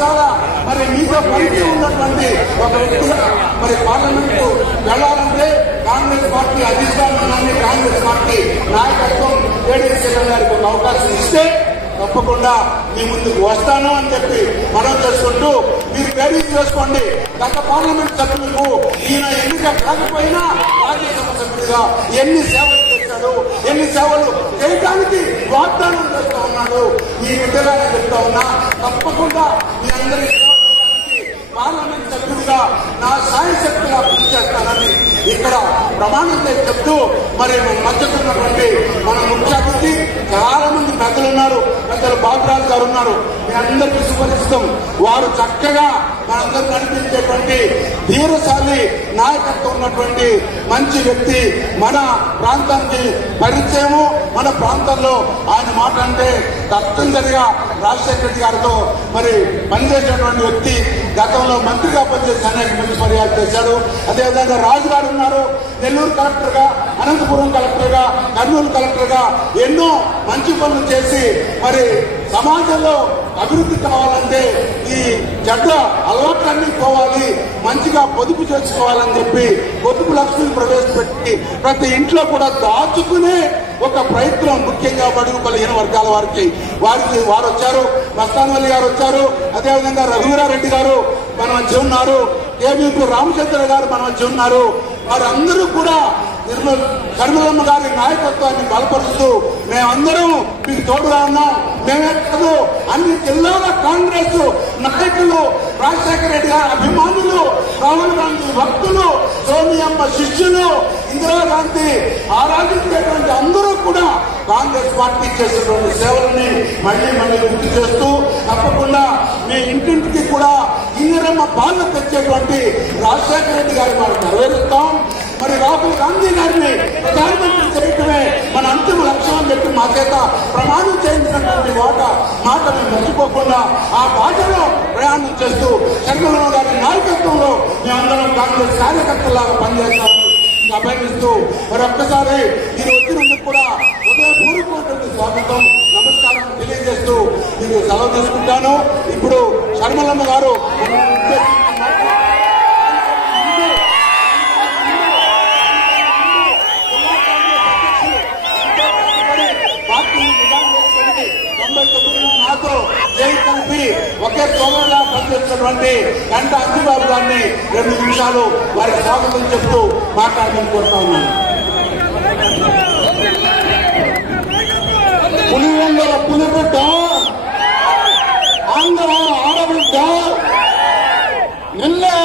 సంవత్సరాల మరి మీతో పరిచయం ఉన్నటువంటి ఒక వ్యక్తిగా మరి పార్లమెంట్ కు వెళ్లాలంటే కాంగ్రెస్ పార్టీ అధిష్టానాన్ని కాంగ్రెస్ పార్టీ నాయకత్వం ఏడీసీ గారికి ఒక అవకాశం ఇస్తే తప్పకుండా మీ ముందుకు వస్తాను అని చెప్పి మనం చేసుకుంటూ మీరు ఖరీదు చేసుకోండి. గత పార్లమెంట్ సభ్యులకు ఈయన ఎన్నిక కాకపోయినా రాజ్యసభ సభ్యుడిగా ఎన్ని సేవలు చేశాడు, ఎన్ని సేవలు చేయడానికి వాగ్దానం చేస్తూ ఉన్నాడు. ఈ విధంగా చెప్తా ఉన్నా తప్పకుండా మీ అందరికీ పార్లమెంట్ సభ్యుడిగా నా సాయశక్తిగా కృషి చేస్తానని ఇక్కడ ప్రమాణం చేసి చెప్తూ మరి మధ్యకున్నటువంటి మన ముఖ్య అతిథి చాలా మంది పెద్దలు ఉన్నారు. పెద్దలు బాబురాజు గారు ఉన్నారు. మీ అందరికీ సుపరిచితం. వారు చక్కగా మనందరూ నడిపించేటువంటి ధీరశాలి నాయకత్వం ఉన్నటువంటి మంచి వ్యక్తి. మన ప్రాంతానికి పరిచయము. మన ప్రాంతంలో ఆయన మాట అంటే తప్పనిసరిగా రాజశేఖర రెడ్డి గారితో మరి పనిచేసినటువంటి వ్యక్తి. గతంలో మంత్రిగా పనిచేసి అనేక మంది పర్యాలు చేశాడు. అదేవిధంగా రాజు గారు ఉన్నారు. నెల్లూరు కలెక్టర్ గా, అనంతపురం కలెక్టర్ గా, కర్నూలు కలెక్టర్ గా ఎన్నో మంచి పనులు చేసి మరి సమాజంలో అభివృద్ధి కావాలంటే ఈ చెడ్డ అలవాట్లన్నీ పోవాలి, మంచిగా పొదుపు చేసుకోవాలని చెప్పి పొదుపు లక్ష్మిని ప్రవేశపెట్టి ప్రతి ఇంట్లో కూడా దాచుకునే ఒక ప్రయత్నం ముఖ్యంగా బడుగు బలహీన వర్గాల వారు వచ్చారు. మస్తాన్వల్లి గారు వచ్చారు. అదేవిధంగా రఘువీరారెడ్డి గారు మన మధ్య ఉన్నారు. కేవీపీ రామచంద్ర గారు మన మధ్య ఉన్నారు. వారందరూ కూడా షర్మిలమ్మ గారి నాయకత్వాన్ని బలపరుస్తూ మేమందరం మీకు తోడుగా ఉన్నాం. మేమే కాదు, అన్ని జిల్లాల కాంగ్రెస్ నాయకులు, రాజశేఖర రెడ్డి గారి అభిమానులు, రాహుల్ గాంధీ భక్తులు, సోనియమ్మ శిష్యులు, ఇందిరాగాంధీ ఆరాధించేటువంటి అందరూ కూడా కాంగ్రెస్ పార్టీ చేసేటువంటి సేవలని మళ్లీ గుర్తు చేస్తూ తప్పకుండా మీ ఇంటింటికి కూడా ఇందిరమ్మ పాలన తెచ్చేటువంటి రాజశేఖర రెడ్డి గారి మాట నెరవేరుస్తాం. మరి రాహుల్ గాంధీ గారిని ప్రధానమంత్రి చేయటమే మన అంతిమ లక్ష్యం అని చెప్పి మా చేత ప్రమాణం చేయించినటువంటి మాటను మర్చిపోకుండా ఆ బాటలో ప్రయాణం చేస్తూ షర్మిలమ్మ గారి నాయకత్వంలో మేమందరం కాంగ్రెస్ కార్యకర్తలాగా పనిచేస్తామని అభ్యర్థిస్తూ మరొక్కసారి మీరు వచ్చినందుకు కూడా హృదయపూర్వకమైనటువంటి స్వాగతం, నమస్కారం తెలియజేస్తూ మీరు సెలవు తీసుకుంటాను. ఇప్పుడు షర్మిలమ్మ గారు నాతో జై కలిపి ఒకే సోదరులా పనిచేస్తున్నటువంటి గంట అంజుబాబు గారిని 2 నిమిషాలు వారికి స్వాగతం చెప్తూ మాట్లాడమని కోరుతా ఉన్నాను. పులివెందుల పులిబిడ్డ, ఆంధ్ర ఆడబిడ్డ, నిన్నే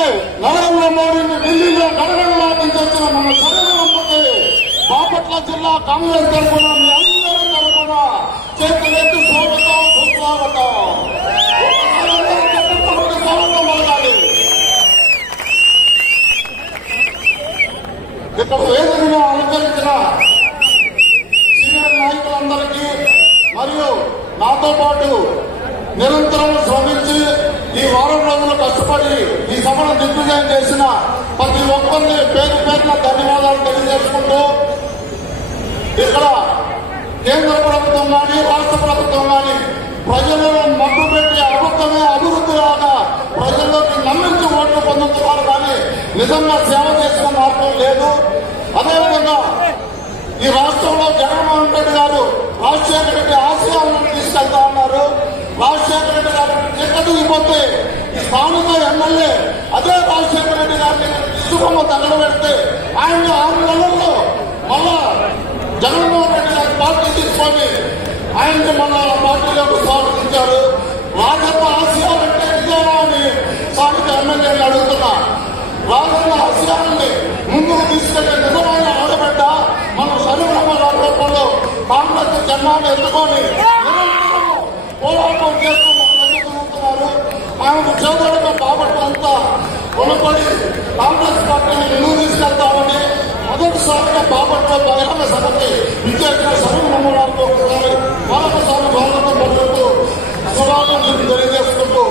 నరేంద్ర మోడీని ఢిల్లీలో గడగడలాటం చేసిన మన షర్మిలమ్మకి బాపట్ల జిల్లా కాంగ్రెస్ తరఫున మీ అందరి తరఫున చేతులెత్తి స్వాగతం, సుస్వాగతం. స్వాగతం పలకాలి. ఇక్కడ వేదికగా అలంకరించిన సీనియర్ నాయకులందరికీ మరియు నాతో పాటు నిరంతరం శ్రమించి ఈ వారం రోజులు కష్టపడి ఈ సభను దిగ్విజయం చేసిన ప్రతి ఒక్కరిని పేరు పేరున ధన్యవాదాలు తెలియజేసుకుంటూ ఇక్కడ కేంద్ర ప్రభుత్వం కానీ రాష్ట్ర ప్రభుత్వం కానీ ప్రజలను మబ్బు పెట్టి అబద్ధమే అభివృద్ధి లాగా ప్రజల్లోకి నమ్మించి ఓట్లు పొందుతున్నారు కానీ నిజంగా సేవ చేసిన మార్గం లేదు. అదేవిధంగా ఈ రాష్ట్రంలో జగన్మోహన్ రెడ్డి గారు రాజశేఖర రెడ్డి ఆశయాలను తీసుకెళ్తా ఉన్నారు. రాజశేఖర రెడ్డి గారు ఎక్కడిపోతే ఈ స్థానిక ఎమ్మెల్యే అదే రాజశేఖర రెడ్డి గారిని ఇసుకమ్మ తగలబెడితే ఆయన 6 నెలల్లో మళ్ళా జగన్మోహన్ రెడ్డి గారి పార్టీ తీసుకొని ఆయన్ని మన పార్టీలోకి స్వాగతించారు. రాజన్న ఆశయాలంటే నిజానా అని స్థానిక ఎమ్మెల్యేని అడుగుతున్నా. రాజన్న ఆశయాలని ముందుకు తీసుకెళ్లే నిజమైన ఆడబిడ్డ మన షర్మిలమ్మ గారి రూపంలో కాంగ్రెస్ జెండాను ఎత్తుకొని పోరాటం చేస్తూ మన దగ్గర తిరుగుతున్నారు. ఆమెకు చేదోడుగా బాపట్లంతా కొనపడి కాంగ్రెస్ పార్టీని నిలువ తీసుకెళ్తామని మొదటిసారిగా బాపట్ల బహిరంగ సభకి విజయించిన షర్మిలమ్మ గారికి మరొకసారి గౌరవం పడుతూ స్వాగతం తెలియజేసుకుంటూ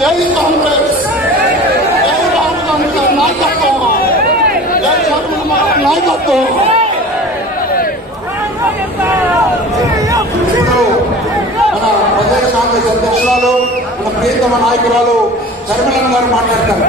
జై కాంగ్రెస్, జై రాహుల్ గాంధీ నాయకత్వం, జై షర్మిలమ్మ నాయకత్వం. మన ప్రదేశ్ కాంగ్రెస్ అధ్యక్షురాలు మన ప్రియతమ నాయకురాలు శర్మిలమ్మ గారు మాట్లాడతారు.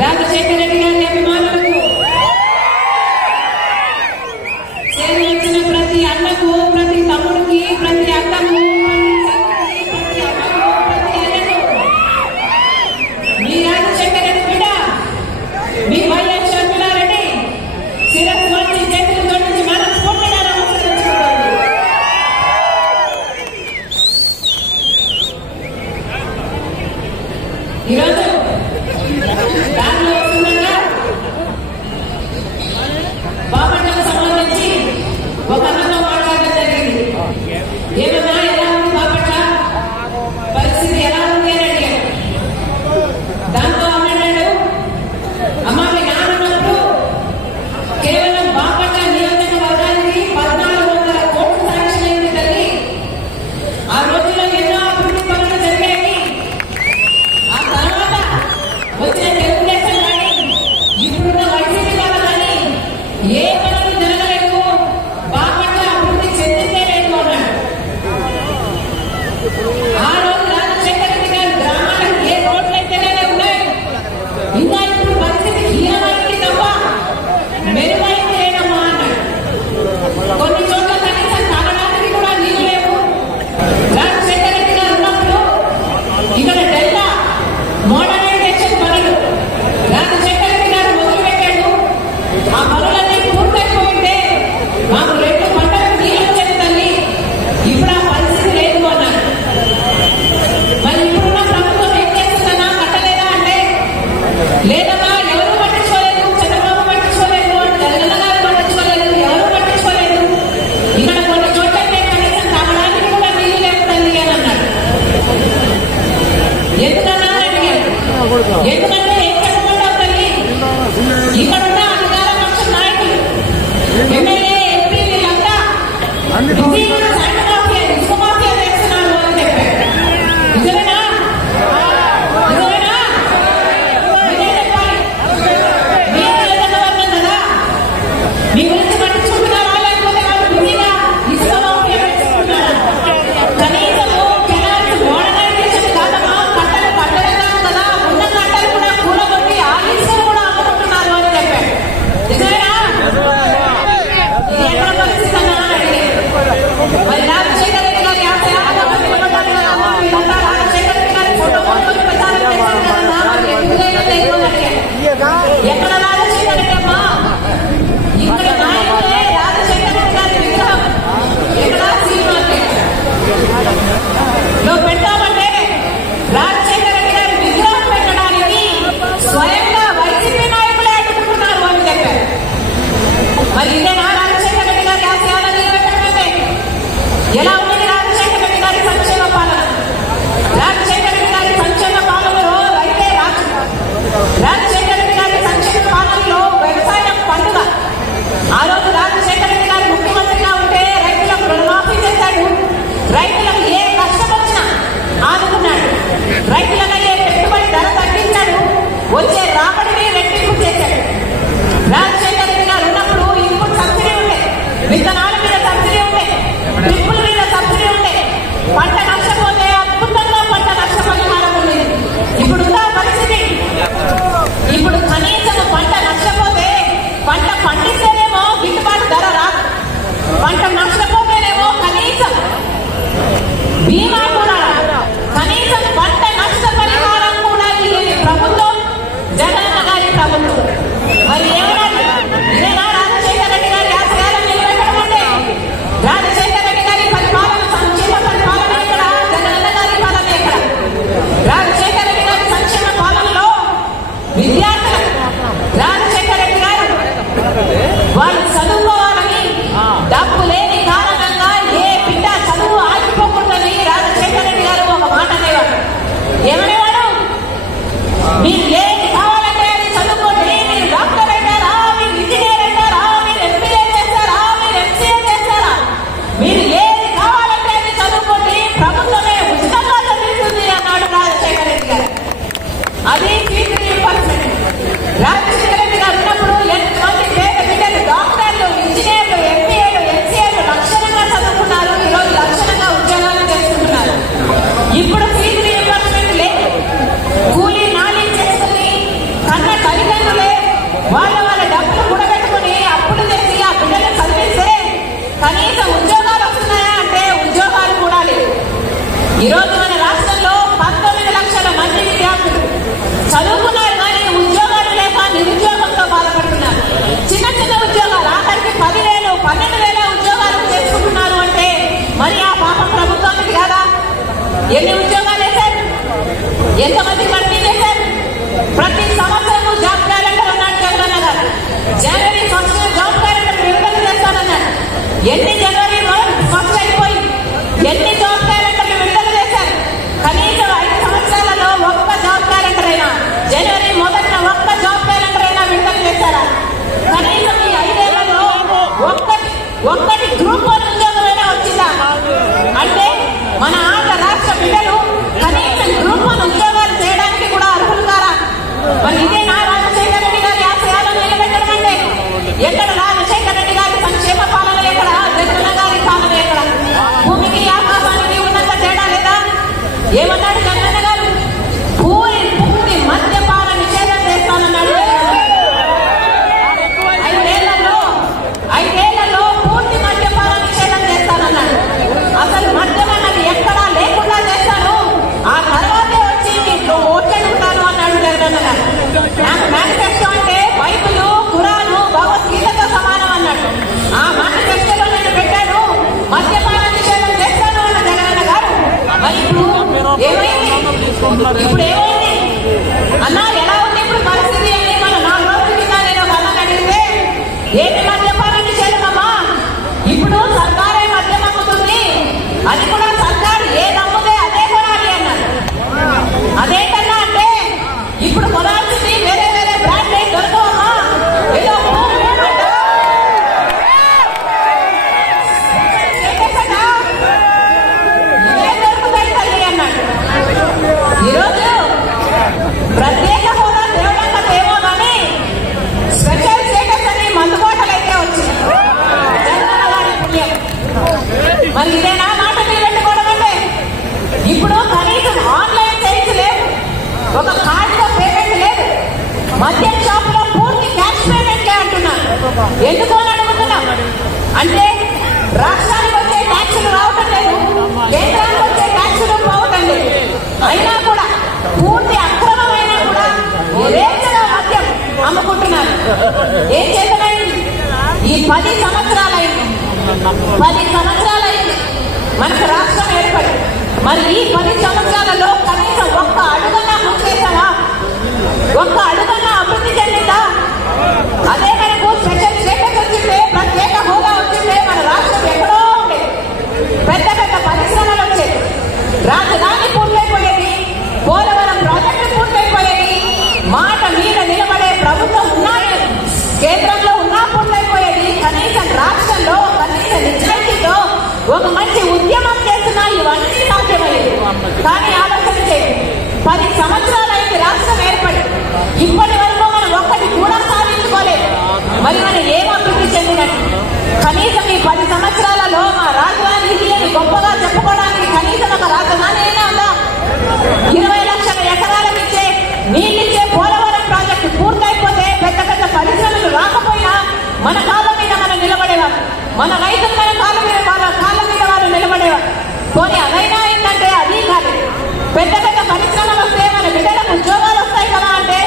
రాజశేఖర రెడ్డి గారి అభిమానులకు, చేరిన ప్రతి అన్నకు, ప్రతి తమ్ముడికి, ప్రతి అక్కకు, ప్రతి అమ్మకు, ప్రతి అన్నకు మీ రాజశేఖర రెడ్డి బిడ్డ మీ వైఎస్ షర్మిలారెడ్డి శిరస్సు వంటి చేతులు జోడించి మనస్ఫూర్తిగా నమస్కరించుకుంటుంది. ఈరోజు దానిలో వస్తుండగా బాపట్లకు సంబంధించి ఒక అన్నతో మాట్లాడడం జరిగింది. ఏమన్నా ఎలా ఉంది బాపట్ల పరిస్థితి ఎలా ఉంది అని అడిగాడు. దాంతో అన్నాడు, అమ్మ మీ నాన్నప్పుడు కేవలం బాపట్ల నియోజకవర్గానికి 1400 కోట్లు శాంక్షన్ అయింది తల్లి. ఆ రోజుల్లో ఎన్నో అభివృద్ధి పనులు జరిగాయి. ఆ తర్వాత వచ్చిన తెలుగుదేశం కానీ ఇప్పుడున్న వైసీపీ వల్ల కానీ ఏ పనులు జరగలేదు, బాపట్ల అభివృద్ధి చెందిందే లేదు అన్నాడు. ఆ రోజు రాజశేఖర రెడ్డి గారి గ్రామాలకు ఏ రోడ్లు అయితేనే ఉన్నాయి, ఇంకా ఇప్పుడు పరిస్థితి హీనమైంది తప్ప మెరుగైంది లేదమ్మా అన్నాడు. కొన్ని చోట్ల కనీసం తాగడానికి కూడా నీళ్లు లేవు. రాజశేఖర రెడ్డి గారు ఉన్నప్పుడు ఇక్కడ డెల్టా మోడర్నైజేషన్ పనులు రాజశేఖర రెడ్డి గారు మొదలుపెట్టాడు. ఆ పనులన్నీ పూర్తయిపోయింటే మాకు 2 పంటలకు నీళ్ళు వచ్చేది తల్లి. ఇప్పుడు ఆ పరిస్థితి లేదు అన్నాడు. మరి ఇప్పుడున్న ప్రభుత్వం ఏం చేస్తుందన్నా, కట్టలేదా అంటే లేదమ్మా, ఎవరు పట్టించుకోలేదు, చంద్రబాబు పట్టించుకోలేదు, జగన్ గారు పట్టించుకోలేదు, ఎవరు పట్టించుకోలేదు. ఇక్కడ కొన్ని చోట్ల కనీసం తాగడానికి కూడా నీళ్లు లేవు తల్లి అని అన్నాడు. ఎందుకన్నా అడిగాడు. ఎందుకంటే ఏం చెప్పమంటావు తల్లి, ఇక్కడున్న అధికార పక్ష నాయకులు, ఎమ్మెల్యే, ఎంపీ వీళ్ళంతా బిజీగా శాండ్ మాఫియా, ఇసుక మాఫియా చేస్తున్నారు అని చెప్పాడు. నిజమేనా? నిజమేనా? మీరే చెప్పాలి. మీ నియోజకవర్గం కదా, మీ గురించి పట్టించుకుంటున్నారా లేకపోతే వాళ్ళు బిజీగా ఇసుక మాఫియా చేస్తున్నారా? కనీసము కెనాల్స్ మోడర్నైజేషన్ కాదమ్మా, కట్టలు కట్టలేదా కదా, ఉన్న కట్టలు కూడా కూలగొట్టి ఆ ఇసుకను కూడా అమ్ముకుంటున్నారు అని చెప్పాడు. నిజమేనా? ఇది ఎక్కడ పరిస్థితి అన్నా అని అడిగాడు. మరి రాజశేఖర రెడ్డి గారి ఆశయాలతో నిలబడ్డారు కదా, వీళ్ళంతా రాజశేఖర రెడ్డి గారి ఫోటో కొనుక్కొని ప్రచారం చేశారు కదన్నా, మరి ఎందుకైనా లేదు అని అడిగాడు. ఎక్కడ రాజశేఖర రెడ్డి అమ్మా? ఇక్కడ నాయకులే రాజశేఖర రెడ్డి గారి విగ్రహం ఎక్కడ సీమార్కెట్ లో పెట్టామంటే రాజశేఖర రెడ్డి గారి విగ్రహం పెట్టడానికి స్వయంగా వైసీపీ నాయకులే అడ్డుకుంటున్నారు అని చెప్పారు. మరి ఇదేనా రాజశేఖర రెడ్డి గారి ఆశయాలను నిలబెట్టడమే? ఎలా ఉంది రాజశేఖర రెడ్డి గారి సంక్షేమ పాలన? రాజశేఖర రెడ్డి గారి సంక్షేమ పాలనలో రైతే రాజు. రాజశేఖర రెడ్డి గారి సంక్షేమ పాలనలో వ్యవసాయం పండుగ. ఆ రోజు రాజశేఖర రెడ్డి గారు ముఖ్యమంత్రిగా ఉంటే రైతులకు రుణమాఫీ చేశాడు. రైతులకు ఏ కష్టం వచ్చినా ఆదుకున్నాడు. రైతులకు ఏ పెట్టుబడి ధర తగ్గించాడు. వచ్చే రాబడిని రెట్టింపు చేశాడు. రాజశేఖర రెడ్డి గారు ఉన్నప్పుడు ఇన్పుట్ సబ్సిడీ ఉండే, విత్తనాల మీద సబ్సిడీ ఉండే, డ్రిప్పుల మీద సబ్సిడీ ఉండే, పంట నష్టపోతే అద్భుతంగా పంట నష్టపరిహారం ఉండేది. ఇప్పుడున్న పరిస్థితి, ఇప్పుడు కనీసం పంట నష్టపోతే పంట పండిస్తేనేమో గిట్టుబాటు ధర రాదు, పంట నష్టపోతేనేమో కనీసం బీమా కూడా రాదు. ఈరోజు మన రాష్ట్రంలో 19 లక్షల మంది విద్యార్థులు చదువుకున్నారు కానీ ఉద్యోగాలు లేక నిరుద్యోగంతో బాధపడుతున్నారు. చిన్న చిన్న ఉద్యోగాలు ఆఖరికి 10,000, 12,000 ఉద్యోగాలు చేసుకుంటున్నారు అంటే మరి ఆ పాపం ప్రభుత్వానికి కాదా? ఎన్ని ఉద్యోగాలు వేశారు? ఎంతమంది భర్తీ చేశారు? ప్రతి సంవత్సరం జాబ్ క్యాలెండర్ అన్నాడు జగన్ గారు. జనవరి 1 జాబ్ క్యాలెండర్ విడుదల చేస్తానన్నాడు. ఎన్ని జనవరి 1 అయిపోయి ఎన్ని జాబ్ క్యాలెండర్లు విడుదల చేశారు? కనీసం 5 సంవత్సరాలలో ఒక్క జాబ్ క్యాలెండర్ అయినా, జనవరి 1 ఒక్క జాబ్ క్యాలెండర్ అయినా విడుదల చేశారా? కనీసం ఈ 5 ఏళ్లలో ఒక్కటి గ్రూప్ 1 ఉద్యోగమైనా వచ్చిందా? అంటే మన ఆంధ్ర రాష్ట్ర బిడ్డలు కనీసం గ్రూప్ 1 ఉద్యోగాలు చేయడానికి కూడా అర్హులు కారా? మరి ఇదే నా రాజశేఖర రెడ్డి గారి ఆశయాలను నిలబెట్టడం అంటే ఎక్కడ రాజశేఖర రెడ్డి గారి సంక్షేమ పాలన ఎక్కడ? జగన్ గారి పాలన ఎక్కడ? భూమికి ఆకాశానికి ఉన్నంత తేడా లేదా? ఏమన్నాడు జగన్ గారు? పూర్తి మద్యపాన నిషేధం చేస్తానన్నాడు. 5 ఏళ్లలో పూర్తి మద్యపాన నిషేధం చేస్తానన్నాడు. అసలు మద్యం అన్నది ఎక్కడా లేకుండా చేస్తాను, ఆ తర్వాతే వచ్చి మీకు ఓట్లెడుగుతాను అన్నాడు జగన్ గారు. నాకు మేనిఫెస్టో అంటే బైబిలు, ఖురాను, భగవద్గీతతో సమానం అన్నాడు. ఆ మేనిఫెస్టోలో నేను పెట్టాను మద్యపాన నిషేధం చేస్తాను అన్న జగన్ గారు. మరి ఇప్పుడు ఏమైంది? అన్నా ఎలా ఉంది ఇప్పుడు పరిస్థితి అని మన 4 రోజుల కింద నేను వాళ్ళని అడిగితే, ఏంటి మద్యపాన నిషేధం అమ్మా? ఇప్పుడు సర్కారే మద్యం అమ్ముతుంది, అది కూడా సర్కారు ఏదమ్ముతే అదే కొనాలి అన్నారు. అదేంటన్నా అంటే ఇప్పుడు కొనాల్సింది వేరే వేరే బ్రాండ్ ఏం దొరకవమ్మా, ఏదో ఇదే దొరుకుతాయి తల్లి అన్నాడు. ఈరోజు ప్రత్యేక హోదా తేవడం ఏమో కానీ స్పెషల్ స్టేటస్ అని మందుబాటలు అయితే వచ్చింది. మరి ఇదేనా మాట నిలబెట్టుకోవడం అంటే? ఇప్పుడు కనీసం ఆన్లైన్ సేల్స్ లేదు, ఒక కార్డుతో పేమెంట్ లేదు, మద్యం షాపులో పూర్తి క్యాష్ పేమెంట్ అంటున్నారు. ఎందుకు అని అడుగుతున్నాం అంటే రాష్ట్రానికి వచ్చే ట్యాక్సులు రావటం లేదు, కేంద్రానికి వచ్చే ట్యాక్సులు పోవటం లేదు. అయినా కూడా పూర్తి అక్రమమైనా కూడా యథేచ్ఛగా మద్యం అమ్ముకుంటున్నారు. ఏం చేతనైంది? ఈ 10 సంవత్సరాలైంది మనకు రాష్ట్రం ఏర్పడి. మరి ఈ 10 సంవత్సరాలలో కనీసం ఒక్క అడుగన్నా ముంచేసావా? ఒక్క అడుగన్నా అభివృద్ధి చెందిందా? అదే మనకు స్పెషల్ స్టేటస్ వచ్చిందే, ప్రత్యేక హోదా వచ్చిందే, మన రాష్ట్రం ఎక్కడో ఉండేది. పెద్ద పెద్ద పరిశ్రమలు వచ్చేది, రాజధాని పూర్తయిపోయేది, పోలవరం ప్రాజెక్టు పూర్తయిపోయేది, మాట మీద నిలబడే ప్రభుత్వం ఉన్నాయి, కేంద్రంలో ఉన్నా పూర్తయిపోయేది. కనీసం రాష్ట్రంలో కనీస నిజాయితీతో ఒక మంచి ఉద్యమం చేస్తున్నా ఇవన్నీ సాధ్యమయ్యేది. కానీ ఆలోచన చేయండి, 10 సంవత్సరాలైంది రాష్ట్రం ఏర్పడి, ఇప్పటి వరకు మనం ఒక్కటి కూడా సాధించుకోలేదు. మరి మనం ఏం అభివృద్ధి చెందినట్టు? కనీసం ఈ 10 సంవత్సరాలలో మా రాజధాని ఇది అని గొప్పగా చెప్పుకోవడానికి కనీసం ఒక రాజధాని అయినా ఉందా? 20 లక్షల ఎకరాలకు ఇచ్చే నీళ్ళిచ్చే పోలవరం ప్రాజెక్టు పూర్తయిపోతే పెద్ద పెద్ద పరిశ్రమలు రాకపోయినా మన కాళ్ళ మీద మనం నిలబడేవారు, మన రైతులు మన కాళ్ళ మీద వారు నిలబడేవారు. పోనీ అదైనా ఏంటంటే అది కాదు, పెద్ద పెద్ద పరిశ్రమలు వస్తే మన బిడ్డలకు ఉద్యోగాలు వస్తాయి కదా అంటే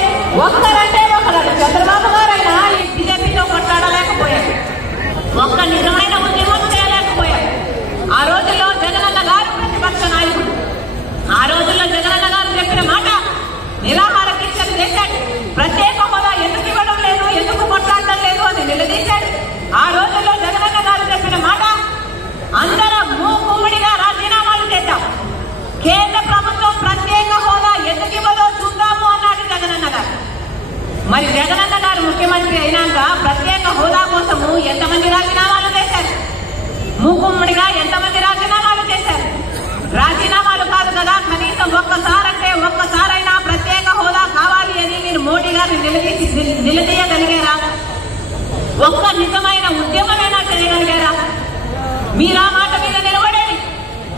ఒక్కరంటే ఒకరు. చంద్రబాబు గారైనా ఈ బీజేపీతో కొట్లాడలేకపోయారు, ఒక్క నిజమైన ఉద్యమం చేయలేకపోయారు. ఆ రోజుల్లో జగనన్న గారు ప్రతిపక్ష నాయకుడు. ఆ రోజుల్లో జగనన్న గారు చెప్పిన మాట నిరాహార దీక్షలు చేశాడు. ప్రత్యేక హోదా ఎందుకు ఇవ్వడం లేదు, ఎందుకు కొట్లాడడం లేదు అని నిలదీశాడు. ఆ రోజుల్లో జగనన్న గారు చెప్పిన మాట, అందరం మూకుమ్మడిగా రాజీనామాలు చేద్దాం, కేంద్ర ప్రభుత్వం ప్రత్యేక హోదా ఎందుకు ఇవ్వదో చూద్దాము అన్నాడు జగనన్న గారు. మరి జగనన్న గారు ముఖ్యమంత్రి అయినాక ప్రత్యేక హోదా కోసము ఎంతమంది రాజీనామాలు చేశారు? మూకుమ్మడిగా ఎంతమంది రాజీనామాలు చేశారు? రాజీనామాలు కాదు కదా, కనీసం ఒక్కసారైనా ప్రత్యేక హోదా కావాలి అని మీరు మోడీ గారిని నిలదీయగలిగారా? ఒక్క నిజమైన ఉద్యమమైనా చేయగలిగారా? మీరు ఆ మాట మీద నిలబడేది.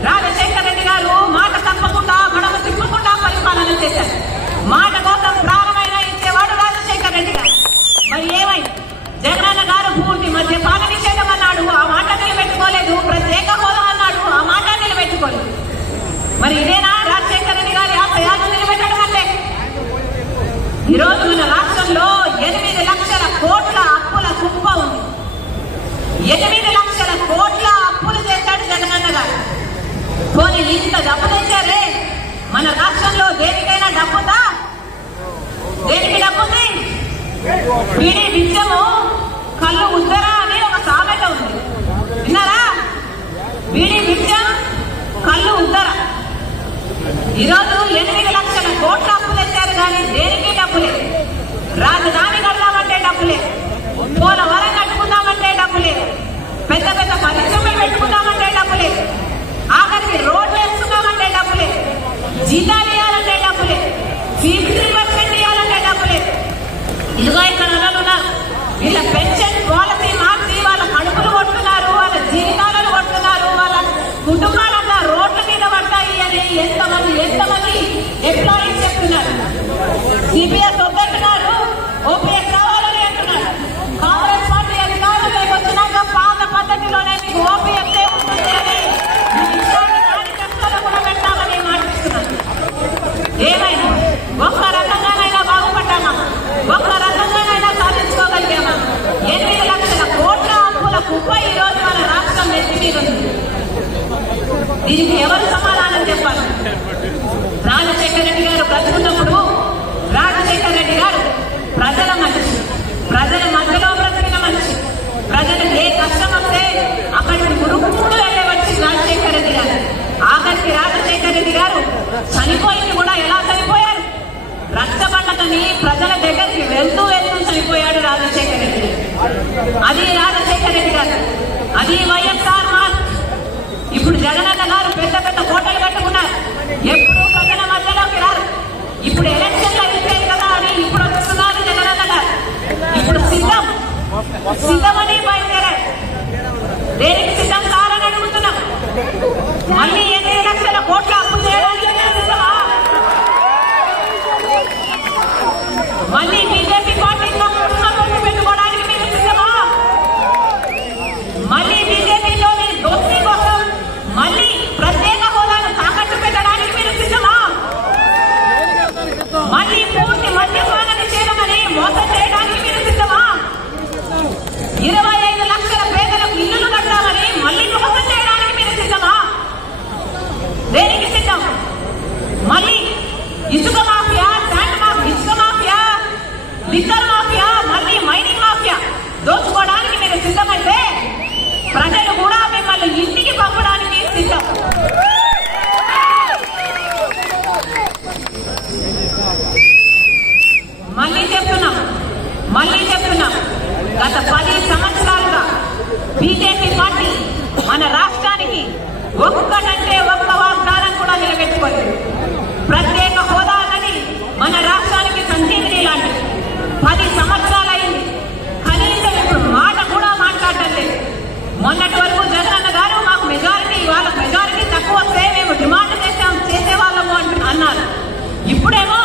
రాజశేఖర రెడ్డి గారు మాట తప్పకుండా గడవ తిప్పకుండా పరిపాలన చేశారు. మాట కోసం ప్రాణమైనా ఇచ్చేవాడు రాజశేఖర రెడ్డి గారు. మరి ఏమైంది? జగనన్న గారు పూర్తి మద్యపాన నిషేధం అన్నాడు, ఆ మాట నిలబెట్టుకోలేదు. ప్రత్యేక హోదా అన్నాడు, ఆ మాట నిలబెట్టుకోలేదు. మరి 8 లక్షల కోట్ల అప్పులు చేశాడు జగనన్న గారు. పోనీ ఇంత డబ్బు తెచ్చారే, మన రాష్ట్రంలో దేనికైనా డబ్బుందా? దేనికి డబ్బుంది? వీడి విద్యము కళ్ళు ఉద్దరా అని ఒక సామెత ఉంది, విన్నారా? వీడి విద్య కళ్ళు ఉద్దర. ఈరోజు 8 లక్షల కోట్ల అప్పు తెచ్చారు కానీ దేనికి డబ్బు లేదు. రాజధాని కడదామంటే డబ్బు లేదు, పోలవరం కట్టుకుందామంటే డబ్బు లేదు, పెద్ద పెద్ద పరిశ్రమలు పెట్టుకుందామంటే డబ్బు లేదు, ఆఖరికి రోడ్లు వేసుకుందామంటే డబ్బు లేదు, జీతాలు ఇవ్వాలంటే డబ్బు లేదు, ఫీజు రీయింబర్స్మెంట్ ఇవ్వాలంటే డబ్బు లేదు. ఇదిగో ఇక్కడ ఉన్నారు, వీళ్ళ పెన్షన్ పాలసీ మార్చి వాళ్ళ కడుపులు కొట్టున్నారు, వాళ్ళ జీవితాలను కొట్టున్నారు, వాళ్ళ కుటుంబాలంతా రోడ్ల మీద పడతాయి అని ఎంతమంది ఎంప్లాయీస్ చెప్తున్నారు. సిపిఎస్ వద్దంటున్నారు, ఓపీఎస్ కావాలని అంటున్నారు. కాంగ్రెస్ పార్టీ అధికారంలోకి వచ్చినాక పాత పద్ధతిలోనే మీకు ఓపీఎస్ ఉంటుంది అని మేనిఫెస్టోలో కూడా పెట్టామని మాటిస్తున్నారు. ఏమైనా ఒక్క రకంగానైనా బాగుపడ్డామా? ఒక్క రకంగానైనా సాధించుకోగలిగామా? 8 లక్షల కోట్ల అప్పుల కుప్ప ఈ రోజు మన రాష్ట్రం ఎత్తి మీద ఉంది. దీనికి ఎవరు సమాధానం చెప్పాలి? రాజశేఖర రెడ్డి గారు బ్రతుకున్నప్పుడు రాజశేఖర రెడ్డి గారు ప్రజల మనిషి, ప్రజల మధ్యలో బ్రతికిన మనిషి. ప్రజలకు ఏ కష్టం వస్తే అక్కడికి మురుకుడు వెళ్ళే వచ్చి రాజశేఖర రెడ్డి గారు. ఆఖరికి రాజశేఖర రెడ్డి గారు చనిపోయింది కూడా ఎలా చనిపోయారు? రక్తబండకని ప్రజల దగ్గరికి వెళ్తూ చనిపోయాడు రాజశేఖర రెడ్డి. అది రాజశేఖర రెడ్డి గారు, అది వైఎస్ఆర్ మార్క్. ఇప్పుడు జగనన్న గారు పెద్ద పెద్ద కోటలు కట్టుకున్నారు, ఎప్పుడు ప్రజల మధ్యలోకి రారు. ఇప్పుడు ఎలక్షన్లు అయిపోయాయి కదా అని ఇప్పుడు వస్తున్నారు జగనన్న గారు. ఇప్పుడు సిద్ధమని బయలుదేరారు. దేనికి సిద్ధం కారని అడుగుతున్నాం. మళ్ళీ 8 లక్షల కోట్ల అప్పు చేయడానికి సిద్ధమా? మళ్ళీ బీజేపీ పార్టీలో పెట్టుకోవడానికి మీరు సిద్ధమా? మళ్ళీ బీజేపీలోని దోస్తీ కోసం మళ్ళీ ప్రత్యేక హోదాను తాకట్టు పెట్టడానికి మీరు సిద్ధమా? మళ్ళీ పూర్తి మద్యపాన నిషేధమని మోసం చేయడానికి మీరు సిద్ధమా? 25 లక్షల పేదలకు ఇల్లులు కట్టామని మళ్ళీ మోసం చేయడానికి మీరు సిద్ధమా? దేనికి సిద్ధం? మళ్ళీ ఇసుక మాఫియా, ఇసుక మాఫియా, లిక్కర్ మాఫియా, మళ్ళీ మైనింగ్ మాఫియా దోచుకోవడానికి మీరు సిద్ధమైతే ప్రజలు కూడా మిమ్మల్ని ఇంటికి పంపడానికి సిద్ధం. మళ్ళీ చెప్తున్నాం గత 10 సంవత్సరాలుగా బీజేపీ పార్టీ మన రాష్ట్రానికి ఒక్కటంటే ఒక్క వాగ్దానం కూడా నిలబెట్టుకోలేదు. ప్రత్యేక హోదా అన్నది మన రాష్ట్రానికి సంజీవిని లాంటిది. 10 సంవత్సరాలైంది, కనీసం ఇప్పుడు మాట కూడా మాట్లాడటం లేదు. మొన్నటి వరకు జగనన్న గారు మాకు మెజారిటీ, వాళ్ళకి మెజారిటీ తక్కువ వస్తే మేము డిమాండ్ చేసేవాళ్ళము అన్నారు. ఇప్పుడేమో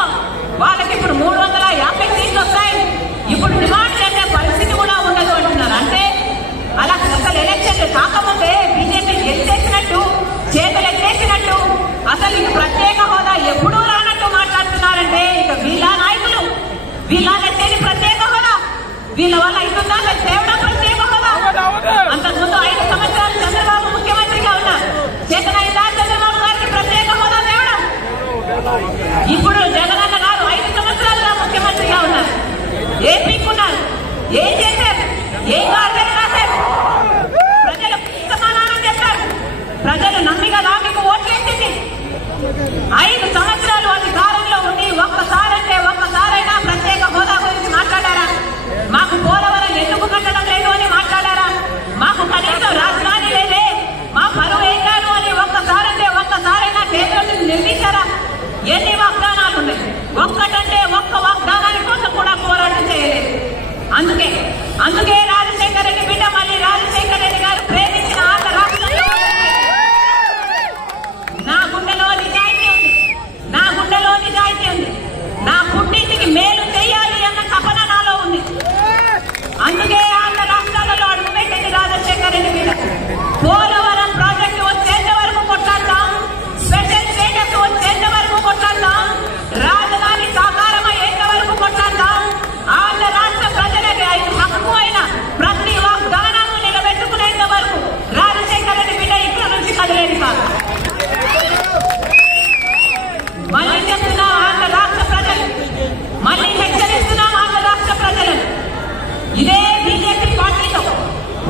వాళ్ళకి ఇప్పుడు 350 సీట్లు వస్తాయి, ఇప్పుడు డిమాండ్ చేసే పరిస్థితి కూడా ఉండదు అంటున్నారు. అంటే అలా అసలు ఎలక్షన్లు కాకముందే బీజేపీ ఎత్తేసినట్టు, చేతులు ఎత్తేసినట్టు, అసలు ఇక ప్రత్యేక హోదా ఎప్పుడూ రానట్టు మాట్లాడుతున్నారంటే ఇక వీళ్ళ నాయకులు, వీళ్ళ ఎత్తేది ప్రత్యేక హోదా, వీళ్ళ వల్ల అవుతుందా తేవడం ప్రత్యేక హోదా? అంతకుముందు 5 సంవత్సరాలు చంద్రబాబు ముఖ్యమంత్రిగా ఉన్నారు, చేతనైందా చంద్రబాబు గారికి ప్రత్యేక హోదా తేవడం? ఇప్పుడు జగనన్న గారు 5 సంవత్సరాలుగా ముఖ్యమంత్రిగా ఉన్నారు, ఏం పీక్కున్నారు, ఏం చేశారు, ఏం కార్యాలు రాశారు? ప్రజలకు సమాధానం చెప్పారు. ప్రజలు నమ్మిగా మీకు ఓట్లేసింది. 5 సంవత్సరాలు అధికారంలో ఉండి ఒక్కసారైనా ప్రత్యేక హోదా గురించి మాట్లాడారా? మాకు పోలవరం ఎందుకు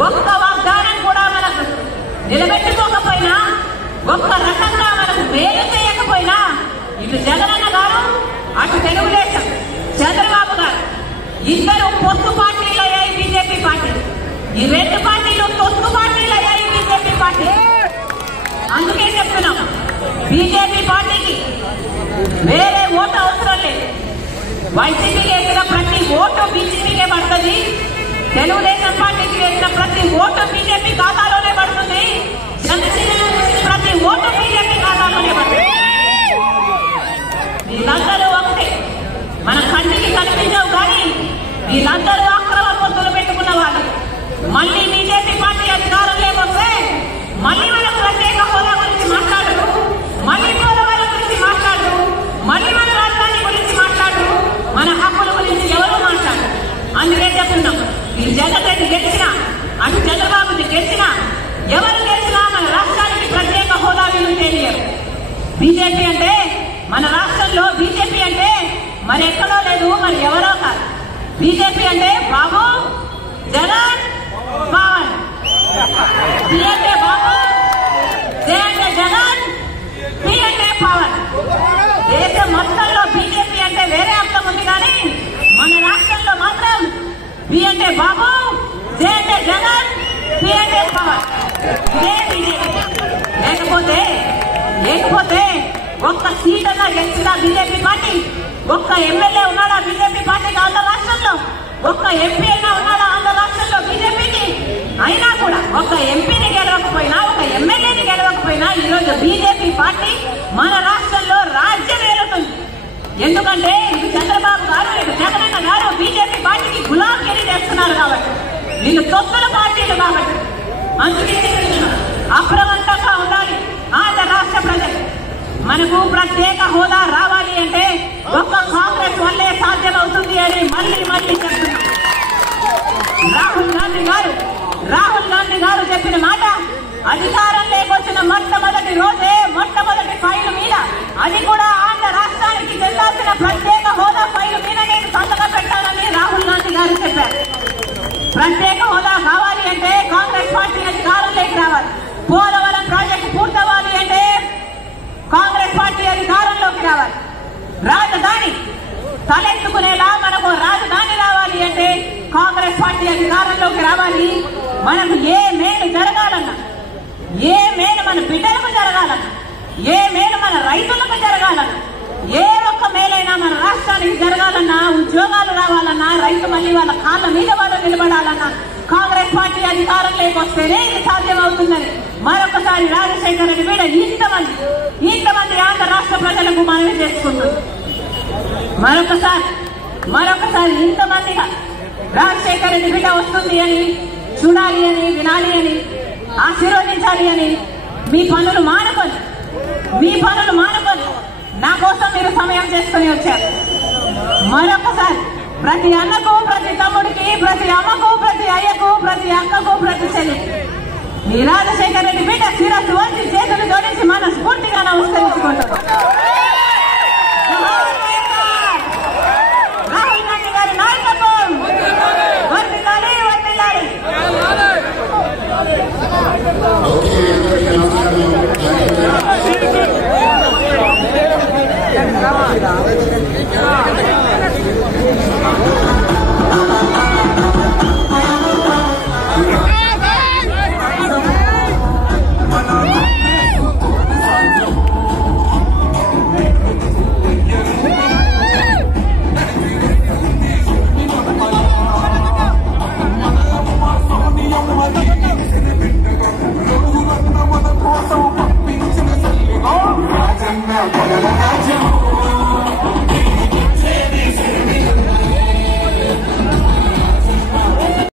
ఒక్క వాగ్దానం కూడా మనకు నిలబెట్టుకోకపోయినా, ఒక్క రకంగా మనకు మేలు చేయకపోయినా, ఇటు జగనన్న గారు అటు తెలుగుదేశం చంద్రబాబు గారు ఇద్దరు పొత్తు పార్టీలు అయ్యాయి బీజేపీ పార్టీ. ఈ రెండు పార్టీలు పొత్తు పార్టీలు అయ్యాయి బీజేపీ పార్టీ. అందుకే చెప్తున్నాం, బీజేపీ పార్టీకి వేరే ఓటు అవసరం లేదు. వైసీపీకి వేసిన ప్రతి ఓటు బీజేపీకే పడుతుంది. తెలుగుదేశం పార్టీకి వేసిన ప్రతి ఓటు బీజేపీ ఖాతాలోనే పడుతుంది. జనసేన ప్రతి ఓటు బీజేపీ ఖాతాలోనే పడుతుంది. వీళ్ళందరూ ఒకటే, మన కంటికి కనిపించవు కానీ వీళ్ళందరూ అక్రమ పొత్తులు పెట్టుకున్న వాళ్ళు. మళ్ళీ బీజేపీ పార్టీ అధికారంలోకి వస్తే మళ్ళీ మనకు ప్రత్యేక హోదా గురించి మాట్లాడరు, మళ్ళీ పోలవరం గురించి మాట్లాడరు, మళ్ళీ మన రాజధాని గురించి మాట్లాడరు, మన హక్కుల గురించి ఎవరు మాట్లాడరు. అందుకే చెప్తున్నాం, ఈ జగన్ రెడ్డి గెలిచినా, అటు చంద్రబాబుని గెలిచినా, ఎవరు గెలిచినా మన రాష్ట్రానికి ప్రత్యేక హోదా విలువ తెలియరు. బీజేపీ అంటే మన రాష్ట్రంలో బీజేపీ అంటే మరి ఎక్కడో లేదు, మరి ఎవరో కాదు. బీజేపీ అంటే బాబు, జగన్, పవన్. బి అంటే బాబు, జే అంటే జగన్, పి అంటే పవన్. దేశం మొత్తంలో బీజేపీ అంటే వేరే అర్థం ఉంది కానీ మన రాష్ట్రంలో మాత్రం బి అంటే బాబు, జే అంటే జగన్, పి అంటే పవన్. ఇదే బీజేపీ. లేకపోతే ఒక్క సీట్ అన్నా గెలిచిందా బీజేపీ పార్టీ? ఒక్క ఎమ్మెల్యే ఉన్నాడా బీజేపీ పార్టీకి ఆంధ్ర రాష్ట్రంలో? ఒక్క ఎంపీ అయినా ఉన్నాడా ఆంధ్ర రాష్ట్రంలో బీజేపీకి? అయినా కూడా ఒక్క ఎంపీని గెలవకపోయినా, ఒక ఎమ్మెల్యేని గెలవకపోయినా ఈరోజు బీజేపీ పార్టీ మన రాష్ట్రంలో రాజ్యం ఏలుతుంది. ఎందుకంటే ఇటు చంద్రబాబు గారు, ఇటు జగనన్న గారు బీజేపీ పార్టీకి గులాంగిరి చేస్తున్నారు కాబట్టి, వీళ్ళు తొత్తుల పార్టీలు కాబట్టి. అందుకే అప్రమత్తంగా ఉండాలి ఆంధ్ర రాష్ట్ర ప్రజలు. మనకు ప్రత్యేక హోదా రావాలి అంటే ఒక్క కాంగ్రెస్ వల్లే సాధ్యమవుతుంది అని మళ్ళీ చెప్తున్నాం. రాహుల్ గాంధీ గారు చెప్పిన మాట, అధికారం లేకొచ్చిన మొట్టమొదటి రోజే మొట్టమొదటి ఫైలు మీద, అది కూడా ఆంధ్ర రాష్ట్రానికి చెందాల్సిన ప్రత్యేక హోదా ఫైలు మీద నేను సంతకం పెట్టాలని రాహుల్ గాంధీ గారు చెప్పారు. ప్రత్యేక హోదా కావాలి అంటే కాంగ్రెస్ పార్టీ అధికారంలోకి రావాలి. పోలవరం ప్రాజెక్టు పూర్తవ్వాలి అంటే కాంగ్రెస్ పార్టీ అధికారంలోకి రావాలి. రాజధాని తలెత్తుకునేలా మనకు రాజధాని రావాలి అంటే కాంగ్రెస్ పార్టీ అధికారంలోకి రావాలి. మనకు ఏ మేలు జరగాలన్నా, ఏ మేలు మన బిడ్డలకు జరగాలన్నా, ఏ మేలు మన రైతులకు జరగాలన్నా, ఏ ఒక్క మేలైనా మన రాష్ట్రానికి జరగాలన్నా, ఉద్యోగాలు రావాలన్నా, రైతు మళ్ళీ వాళ్ళ కాళ్ళ మీద వాళ్ళు నిలబడాలన్నా కాంగ్రెస్ పార్టీ అధికారంలోకి వస్తేనే ఇది సాధ్యమవుతుందని మరొకసారి రాజశేఖర రెడ్డి బిడ్డ ఇంతమంది ఆంధ్ర రాష్ట్ర ప్రజలకు మనవి చేసుకుంటుంది. మరొకసారి ఇంతమందిగా రాజశేఖర రెడ్డి బిడ్డ వస్తుంది అని చూడాలి అని, వినాలి అని, ఆశీర్వదించాలి అని మీ పనులు మానుకొని నా కోసం మీరు సమయం చేసుకుని వచ్చారు. మరొకసారి ప్రతి అన్నకు, ప్రతి తమ్ముడికి, ప్రతి అమ్మకు, ప్రతి అయ్యకు, ప్రతి అక్కకు, ప్రతి చెల్లికి మీ రాజశేఖర రెడ్డి బిడ్డ శిరస్సు వంచి చేతులు జోడించి మనస్ఫూర్తిగా నమస్కరించుకుంటారు. రాహుల్ గాంధీ గారి నాయకత్వం వర్ధిల్లాలి. రాజన్న